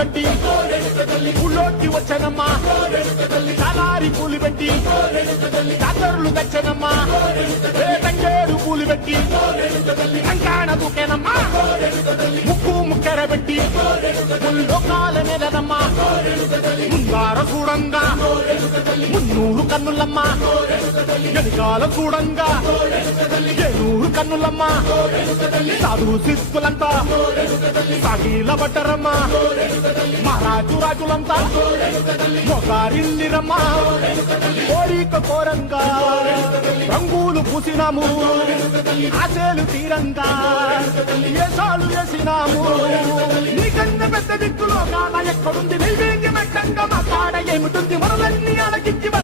కట్టి ఊళ్ళోకి వచ్చనమ్మా చాలారి పూలు పెట్టి జాతరలు తెచ్చనమ్మా తంగేరు పూలు పెట్టి కంకాణ దూకేనమ్మా ముక్కు ముక్కెర పెట్టి ముల్లోకాల నెలనమ్మా ముందార చూడంగా మున్నూరు కన్నులమ్మా వెనకాల చూడంగా ఏనూరు కన్నులమ్మా సాధు శిస్తులంతా సాగిల పడ్డరమ్మా మహారాజు రాజులంతా మొగారిల్లిరమ్మా కోరిక కోరంగా రంగులు పూసినాము ఆశలు తీరంగా ఏసాలు వేసినాము నీకన్నా పెద్ద దిక్కులో కాన ఎక్కడుంది నిర్వీర్యమట్టంగా మా కాడ ఏమిటుంది మనలన్నీ అలగించి